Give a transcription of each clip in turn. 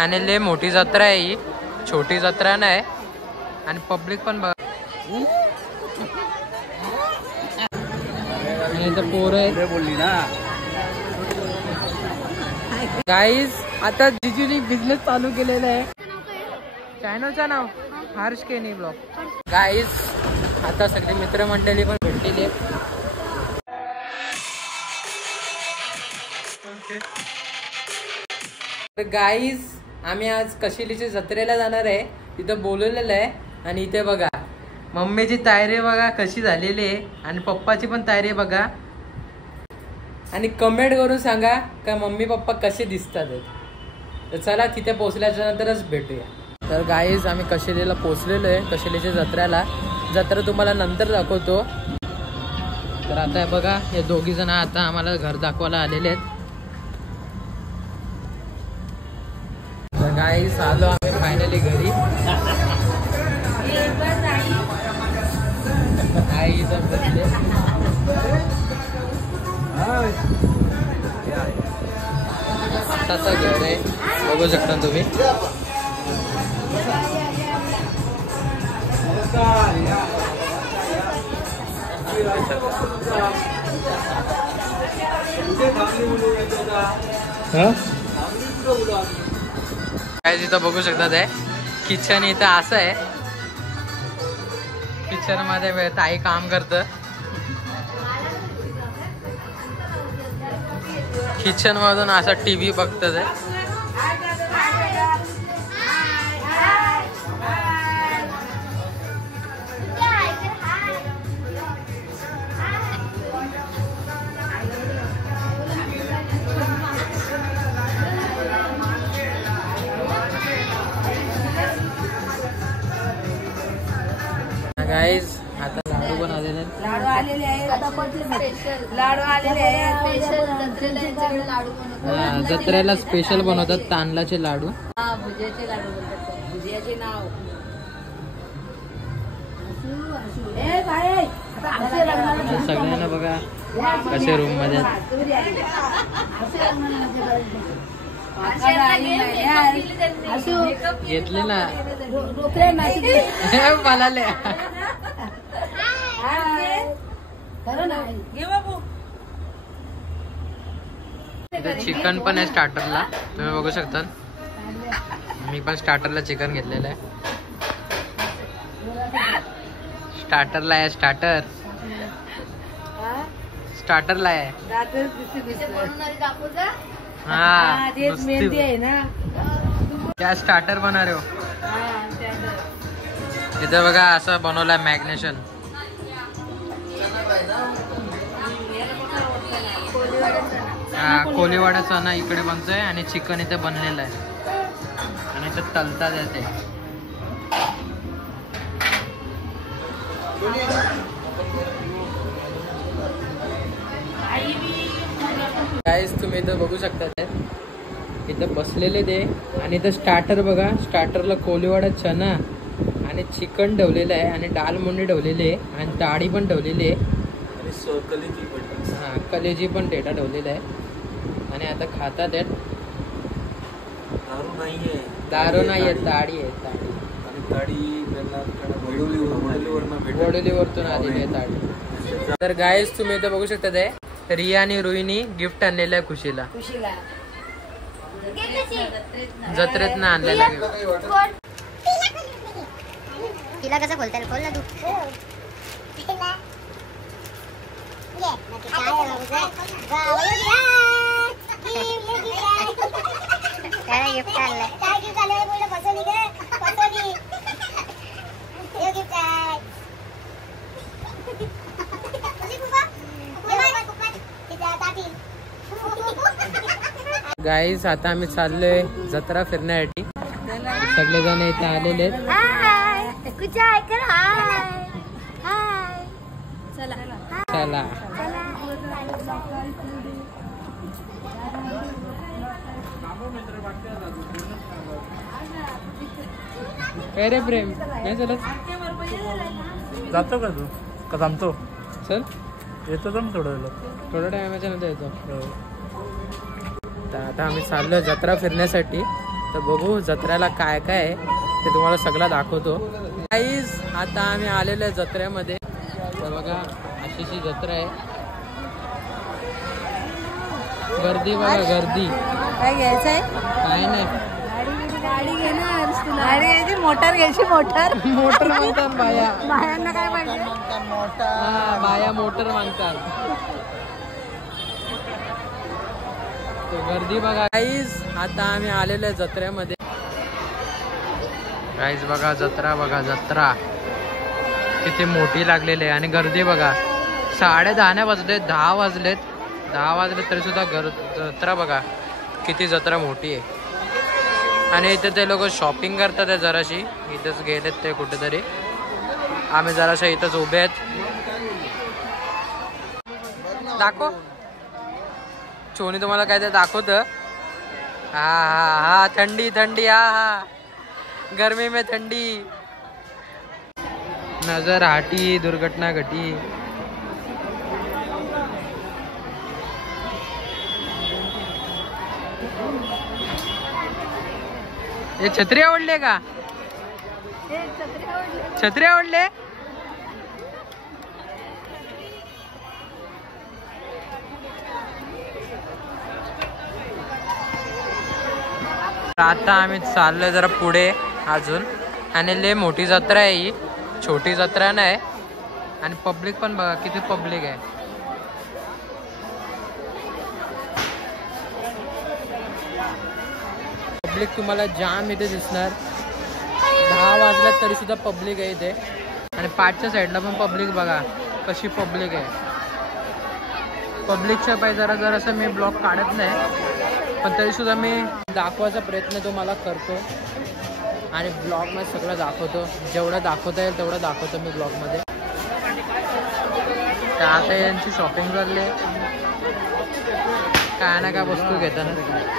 आणि लय मोठी जत्रा आहे ही, छोटी जत्रा नाही. आणि पब्लिक पण बघा. आणि इथं पोरं आहे बोलली ना गाईज. आता जिजूनी बिझनेस चालू केलेला आहे. चॅनलचं नाव हर्ष केनी ब्लॉग. गाईज आता सगळी मित्रमंडळी पण भेटलेली आहे. तर गाईज आम्ही आज कशिलीच्या जत्रेला जाणार आहे. तिथं बोलवलेलं आहे. आणि इथे बघा मम्मीची तयारी बघा कशी झालेली आहे. आणि पप्पाची पण तयारी बघा. आणि कमेंट करून सांगा का मम्मी पप्पा कसे दिसतात. तर चला तिथे पोहोचल्याच्या नंतरच भेटूया. तर गाईज आम्ही कशिलीला पोहोचलेलो आहे. कशिलीच्या जत्रेला. जत्रा तुम्हाला नंतर दाखवतो. तर आता बघा हे दोघी जण आता आम्हाला घर दाखवायला आलेले आहेत. तर गाईज आलो आम्ही फायनली घरी. आई आताचं घर आहे बघू शकता तुम्ही. काय इथं बघू शकता ते किचन इथं असं आहे. किचन मध्ये ताई काम करतं. किचन मधून असा टीव्ही बघतात आहे. गाईज आता लाडू पण आलेले आहेत. लाडू आलेले आहेत. जत्रेला स्पेशल बनवतात तांदळाचे लाडू. भुजियाचे लाडू बनवतात. भुजियाचे नाव सगळ्यांना बघा कसे रूम मध्ये घेतले ना बोलाले. चिकन पण आहे स्टार्टरला तुम्ही बघू शकता. मी पण स्टार्टरला चिकन घेतलेलं आहे. स्टार्टरला आहे स्टार्टरला आहे. हाँ क्या स्टार्टर बना रहे हो. इधर बघा असं बनवलंय मॅग्नेशन. कोलीवाडा चना इकडे बनतोय आणि चिकन इथे बनलेलं आहे. आणि इथे तलतात येते. गाईस तुम्ही इथं बघू शकता ते इथं बसलेले ते. आणि इथं स्टार्टर बघा. स्टार्टरला कोलीवाडा चना आणि चिकन ठेवलेलं आहे. आणि डाल मुंडी ठेवलेली आहे. आणि डाळी पण ठेवलेली आहे. आणि कलेजी पण डेटा ठेवलेला आहे. आणि आता खातात आहेत. दारू नाही आहे ताडी आहे. वडोलीवरतून आलेली आहे ताडी. तर गाईस तुम्ही इथं बघू शकता ते रिया आणि रोहिणी गिफ्ट आणलेलं आहे खुशीला. जत्रेत ना आणलेला तिला कसं बोलता येईल बोल ना तू. काय गिफ्ट आणलंय. गाईस आता आम्ही चाललोय जत्रा फिरण्यासाठी. सगळेजण इथे आलेले आहेत. चला काय रे प्रेम काय झालं. जातो का तू का थांबतो. चल येतो तर थोड्या टायमाच्या नंतर येतो. तर आता आम्ही चाललोय जत्रा फिरण्यासाठी. तर बघू जत्रेला काय काय आहे ते तुम्हाला सगळं दाखवतो. गाईज आता आम्ही आलेलो आहे जत्रेमध्ये. तर बघा अशीशी जत्रा आहे. गर्दी बघा गर्दी. काय घ्यायचंय? काय नाही गाडी घेणार. गाडी घ्यायची मोटर घ्यायची. मोटर म्हणतात बाया. बायांना काय पाहिजे? हा बाया मोटर मागतात. तो गर्दी बघा. गाईज आता आम्ही आलेलो आहे जत्रेमध्ये. गाईज बघा जत्रा बघा जत्रा किती मोठी लागलेली आहे. आणि गर्दी बघा 10:30 वाजलेत. 10 वाजलेत. 10 वाजले तरी सुद्धा जत्रा बघा किती जत्रा मोठी आहे. आणि इथे ते लोक शॉपिंग करतात आहे जराशी. इथंच गेलेत ते कुठेतरी. आम्ही जराशा इथंच उभे आहेत. दाखव चोनी तुम्हाला काय ते दाखवतं. हा हा हा थंडी थंडी. हा हा गर्मी में थंडी. नजर हाटी दुर्घटना घटी. हे छत्री आवडले का? छत्री आवडले. आता आम्ही चाललोय जरा पुढे अजून. आणि लय मोठी जत्रा आहे ही. छोटी जत्रा नाही. आणि पब्लिक पण बघा किती पब्लिक आहे. पब्लिक तुम्हाला जाम इथे दिसणार. 10 वाजल्यात तरी सुद्धा पब्लिक आहे इथे. आणि पाठच्या साईडला पण पब्लिक बघा कशी पब्लिक आहे. पब्लिकच्या पाय जरासं मी ब्लॉग काढत नाही पण तरी सुद्धा मी दाखवायचा प्रयत्न तुम्हाला करतो. आणि ब्लॉगमध्ये सगळं दाखवतो. जेवढं दाखवता येईल तेवढं दाखवतो मी ब्लॉगमध्ये. तर आता यांची शॉपिंग चालली आहे. काय ना काय वस्तू घेताना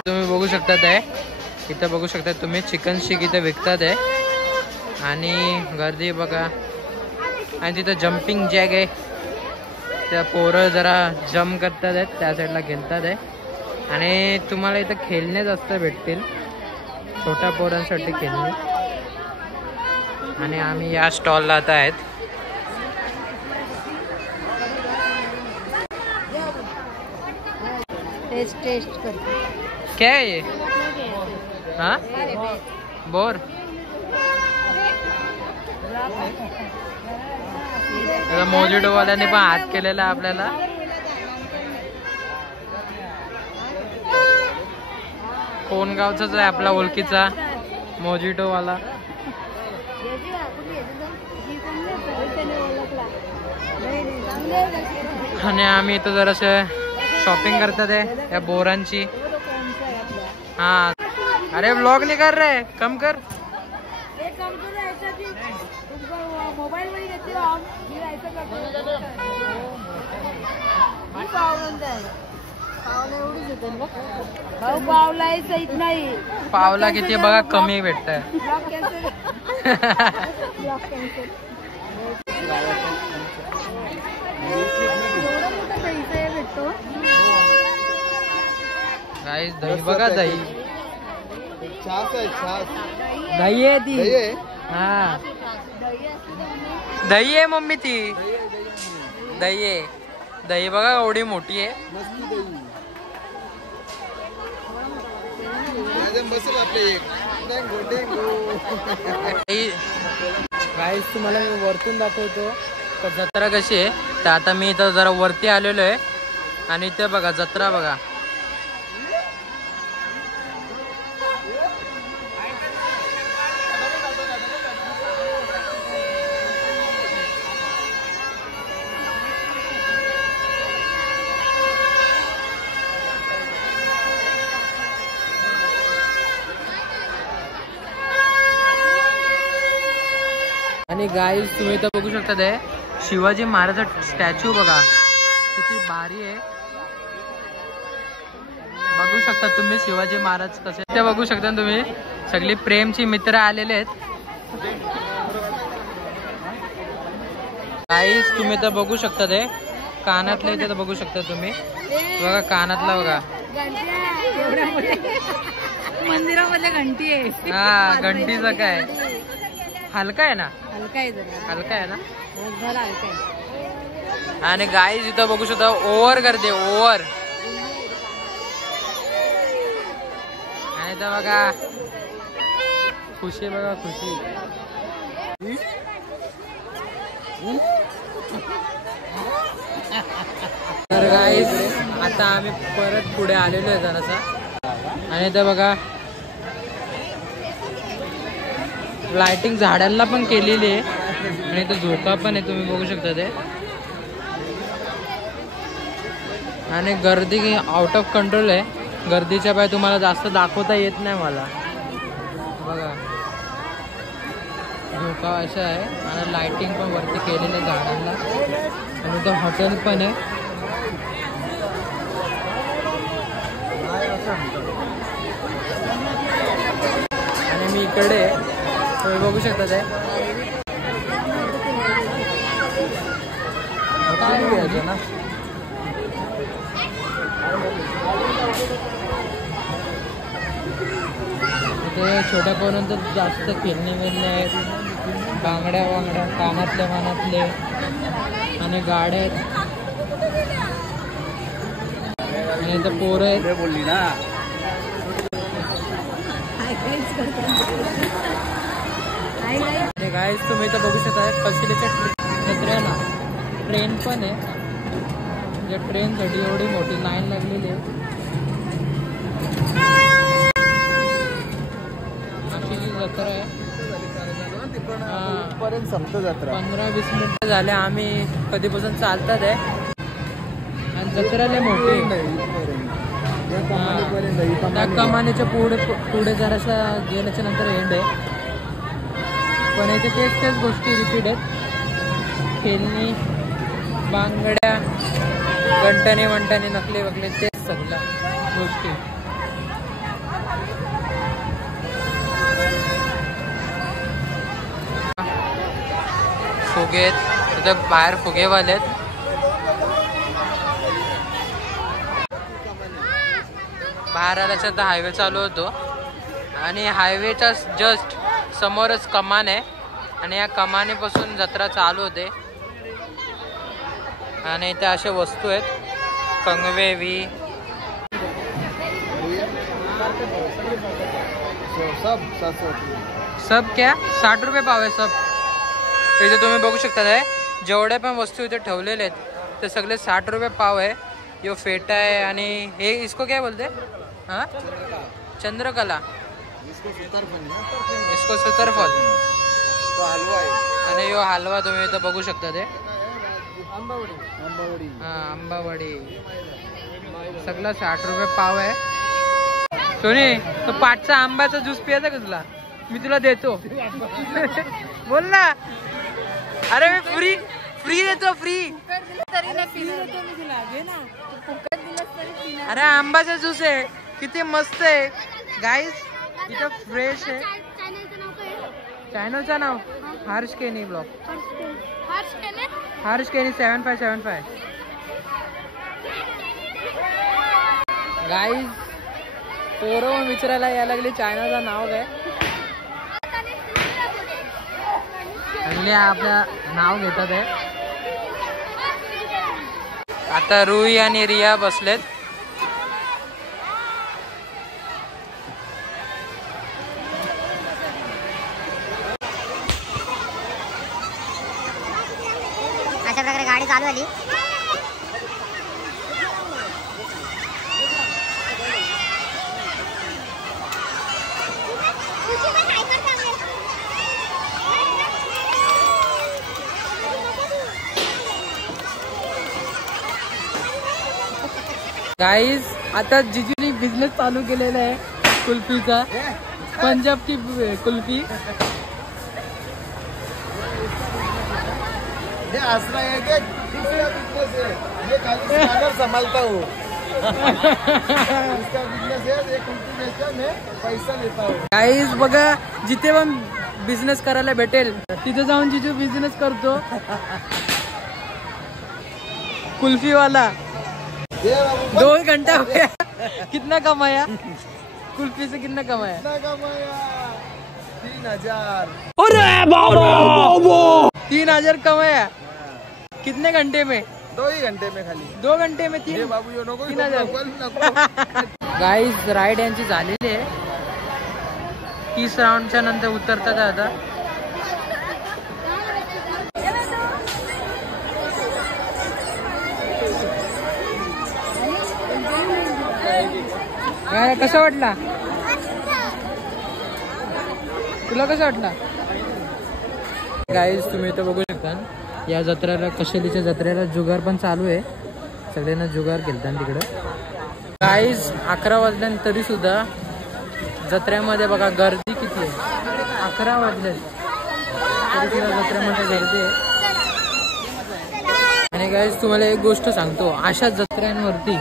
तुम्ही बघू शकतात आहे. इथं बघू शकता तुम्ही चिकन शिक इथे विकतात आहे. आणि गर्दी बघा. आणि तिथं जम्पिंग जॅग आहे. त्या पोरं जरा जम्प करतात आहेत त्या साईडला घेतात आहे. आणि तुम्हाला इथं खेळणे जास्त भेटतील छोट्या पोरांसाठी खेळणे. आणि आम्ही या स्टॉलला आता आहेत. टेस्ट करते. क्या है ये? हाँ बोर. मोजिटो वाल्याने पण हात केलेला आपल्याला. कोण गावचाच आहे आपला ओळखीचा मोजिटो वाला. आणि आम्ही इथं जरासं शॉपिंग करतात आहे या बोरांची. हाँ अरे ब्लॉग नहीं कर रहे. कम कर. पावला किती बघा कमी भेटत. गाईस दही बघा दही. दही आहे ती. हा दही आहे मम्मी ती. दही आहे. दही बघा एवढी मोठी आहे. गाईस तुम्हाला मी वरतून दाखवतो तर जत्रा कशी आहे. तर आता मी इथं जरा वरती आलेलो आहे. आणि इथे बघा जत्रा बघा. आणि गाईज तुम्ही इथं बघू शकता ते शिवाजी महाराजाचा स्टॅच्यू बघा किती भारी आहे. बघू शकता तुम्ही शिवाजी महाराज कसे ते बघू शकता तुम्ही. सगळी प्रेमची मित्र आलेले आहेत. गाईज तुम्ही तर बघू शकता ते कानातले इथे बघू शकता तुम्ही बघा. कानातला बघा मंदिरामध्ये घंटी आहे. हा घंटीचं काय हलका आहे ना, हलका आहे जरा, हलका आहे ना. जरा हलका आहे. आणि गाईज इथं बघू शकता ओव्हर करते ओव्हर. आणि इथं बघा खुशी, बघा खुशी. तर गाईज आता आम्ही परत पुढे आलेलो आहे जरासा. आणि इथं बघा लाइटिंग झाडांना पण केलेली आहे. आणि इथं झोका पण आहे, तुम्ही बघू शकता ते. आणि गर्दी आउट ऑफ कंट्रोल आहे. गर्दीच्या बाहेर तुम्हाला जास्त दाखवता येत नाही मला. बघा झोका असा आहे. आणि लाइटिंग पण वरती केलेलं आहे झाडांना. आणि इथं हॉटेल पण आहे. आणि मी इकडे तुम्ही बघू शकता ते ना. इथे छोट्या पोरांचं जास्त खेळणी वेळणे आहेत. बांगड्या वांगड्या कानातले मानातले आणि गाड्या आहेत. आणि इथं पोरं आहेत. बोलली ना गाईज तुम्ही इथं बघू शकता कशिलेच्या जत्रेला ट्रेन पण आहे. म्हणजे ट्रेनसाठी एवढी मोठी लाईन लागलेली आहे. कशिली जत्रा आहे. 15-20 मिनिटं झाले आम्ही कधीपासून चालतात आहे. आणि जत्रा लय मोठी. त्या कमानीच्या पुढे जराशा गेल्याच्या नंतर एंड आहे. पण इथे तेच गोष्टी रिपीट आहेत. खेळणी, बांगड्या, गंटणी वंटणी, नकली वकले, तेच सगळ्या गोष्टी. फुगे तिथं बाहेर फुगेवाले आहेत. बाहेर आल्याच्या तर हायवे चालू होतो. आणि हायवेच्या जस्ट समोरच कमान आहे. आणि या कमानीपासून जत्रा चालू होते. आणि इथे अशा वस्तू आहेत, कंगवे वी सब क्या 60 रुपये पाव आहे सब. इथे तुम्ही बघू शकता आहे जेवढ्या पण वस्तू इथे ठेवलेले आहेत ते सगळे 60 रुपये पाव आहे. यो फेटा आहे. आणि हे इसको क्या बोलते? हाँ चंद्रकला, इसको सुतरफल. आणि यो हलवा तुम्ही इथं बघू शकता ते हा आंबावडी. सगळं 60 रुपये पाव आहे. सोनी तो 5चा आंब्याचा ज्यूस पियाचा का तुला? मी तुला देतो. बोल ना. अरे मी फ्री देतो, फ्री. अरे आंब्याचा ज्यूस आहे, किती मस्त आहे गाईज. इथं फ्रेश आहे. चॅनलचं नाव हर्ष केनी ब्लॉग. हर्ष केनी 7575. गाईज पोरं विचारायला यायला लागली चॅनलचं नाव काय. आणि आपलं नाव घेतात आहे. आता रुई आणि रिया बसलेत. अशा प्रकारे गाडी चालू आली. गाईज आता जिजूनी बिझनेस चालू केलेला आहे कुल्फीचा. पंजाब की कुल्फी. संभालता हूँ. इसका बिजनेस है, ये कुल्फी बेचकर मैं पैसा लेता हूँ. गाईज बघा जिथे पण बिझनेस करायला भेटेल तिथे जाऊन जिजू बिझनेस करतो. कुल्फीवाला 2 घंटा हो गया. कितना कमाया कुल्फी से? कितना कमाया? 3000। अरे बाबा 3000 कमाया कितने घंटे में? 2 ही घंटे में खाली। 2 घंटे में 3 बाबू यो नको 3000 गाईज राईड यांची झालेली आहे. 30 राऊंडच्या नंतर उतरतात आता. कसं वाटला तुला? कसं वाटला? गाईज तुम्ही इथं बघू शकता या जत्रेला, कशेलीच्या जत्रेला जुगार पण चालू आहे. सगळ्यांना जुगार खेळतात तिकडं. गाईज 11 वाजल्यानंतर तरी सुद्धा जत्रेमध्ये बघा गर्दी किती आहे. 11 वाजले तरी सुद्धा जत्रेमध्ये गर्दी आहे. आणि गाईज तुम्हाला एक गोष्ट सांगतो, अशा जत्र्यांवरती,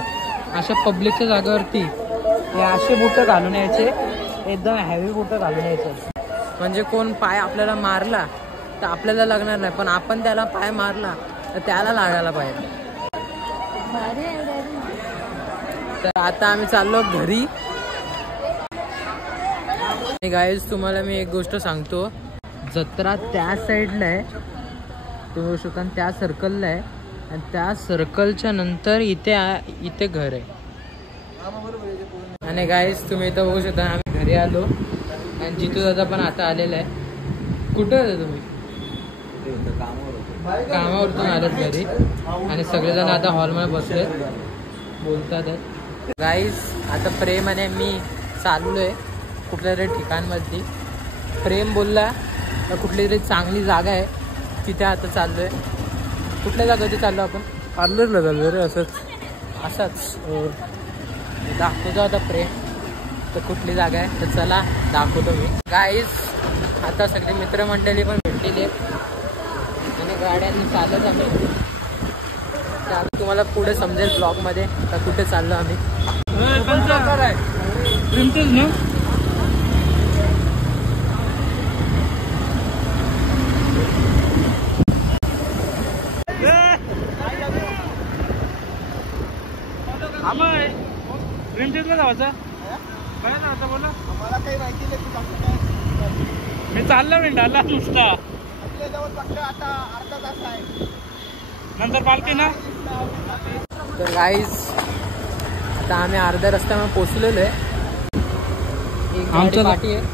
अशा पब्लिकच्या जागेवरती हे असे बुटं घालून यायचे, एकदम हॅवी बुटं घालून यायचे. म्हणजे कोण पाय आपल्याला मारला तर आपल्याला लागणार नाही, पण आपण त्याला पाय मारला तर त्याला लागायला पाहिजे. तर आता आम्ही चाललो घरी. गाईज तुम्हाला मी एक गोष्ट सांगतो, जत्रा त्या साईडला आहे, तुम्ही बघू शकता त्या सर्कलला आहे, आणि त्या सर्कलच्या नंतर इथे घर आहे. आणि गाईज तुम्ही इथं बघू शकता आम्ही घरी आलो, आणि जितू दादा पण आता आलेला आहे. कुठे होते तुम्ही? कामावरतून आलेत घरी, आणि सगळेजण आता हॉलमध्ये बसलेत बोलतात. गाईज आता प्रेम आणि मी चाललोय कुठल्या तरी ठिकाणमध्ये. प्रेम बोलला तर कुठली तरी चांगली जागा आहे तिथे आता चाललोय. कुठल्या जागेवरती चाललो आपण? पार्लरला चाललो रे. असंच दाखवतो आता प्रेम तर कुठली जागा आहे तर चला दाखवतो मी. गाईज आता सगळी मित्रमंडळी पण भेटलेली आहेत आणि गाड्यांनी चालत आम्ही. तर तुम्हाला पुढे समजेल ब्लॉगमध्ये तर कुठे चाललो आम्ही. प्रिन्सेसला जायचं काय जायचं बोला. मला काही माहिती नाही. मी चाललो मिनिटाला नुसता. आता अर्धा तास आहे नंतर पालखी ना. तर गाईज आता आम्ही अर्ध्या रस्त्यामध्ये पोचलेलो आहे.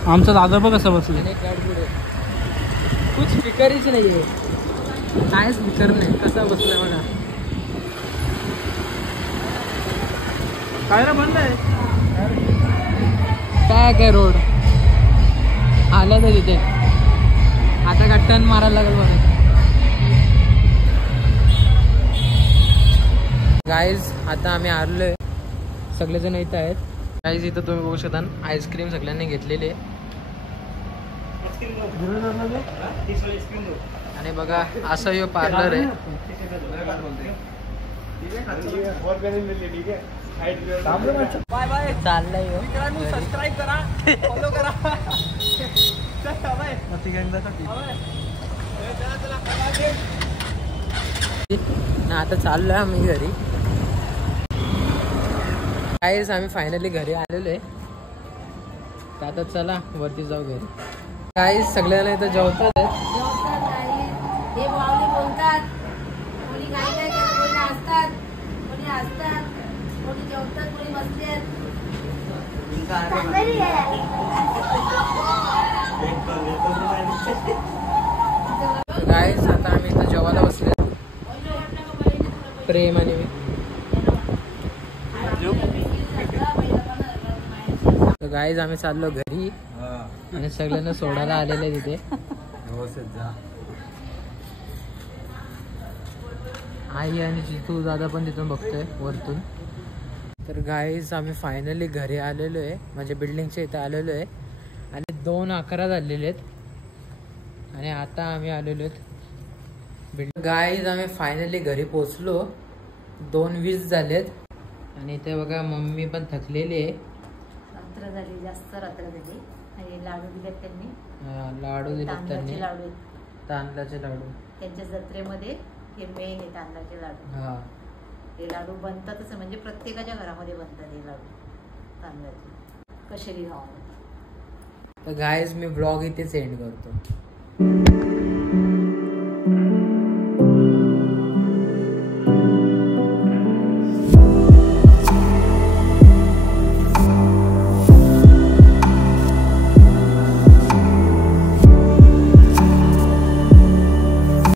आमचा दादा बघ कसं बसलं. कुछ स्पीकरच नाही आहे, काय स्पीकर नाही. कसा बसला बघा. काय ना बंद आहे काय रोड आला तर तिथे आता का टर्न मारायला लागेल बघा. गाईज आता आम्ही आलोय, सगळेजण इथं आहेत. गाईज इथं तुम्ही बघू शकता आईस्क्रीम सगळ्यांनी घेतलेली आहे. आणि बघा असं हे पार्लर आहे. चाललंय सबस्क्राईब करा, फॉलो करा. आता चाललोय आम्ही घरी. गाईज आम्ही फायनली घरी आलेलो आहे. तर आता चला वरती जाऊ घरी. गाईज सगळ्यांना इथं जेवतात. हे बावली बोलतात, कोणी काय काय करतात, कोणी हसतात, कोणी हसतात, कोणी जेवतात, कोणी बसतात. गाईज आता आम्ही इथं जेवायला बसले, प्रेम आणि मी. तर गाईज आम्ही चाललो घरी आणि सगळ्यांना सोडायला आलेले तिथे. आई आणि जितू दादा पण तिथून बघतोय वरतून. तर गाईज आम्ही फायनली घरी आलेलो आहे, म्हणजे बिल्डिंगच्या इथे आलेलो आहे. आणि 2:11 झालेले आहेत आणि आता आम्ही आलेलो आहेत. गाईज आम्ही फायनली घरी पोचलो. 2:20 झालेत आणि इथे बघा मम्मी पण थकलेली आहे. रात्र झाली, जास्त रात्र झाली. आणि लाडू दिलेत त्यांनी. लाडू दिलेत त्यांनी, लाडू, तांदळाचे लाडू. त्यांच्या जत्रेमध्ये हे मेन आहे तांदळाचे लाडू. हा हे लाडू बनतातच, म्हणजे प्रत्येकाच्या घरामध्ये बनतात हे लाडू. तांदळाची कशेरी गावाला. तर गाईज मी ब्लॉग इथेच एंड करतो.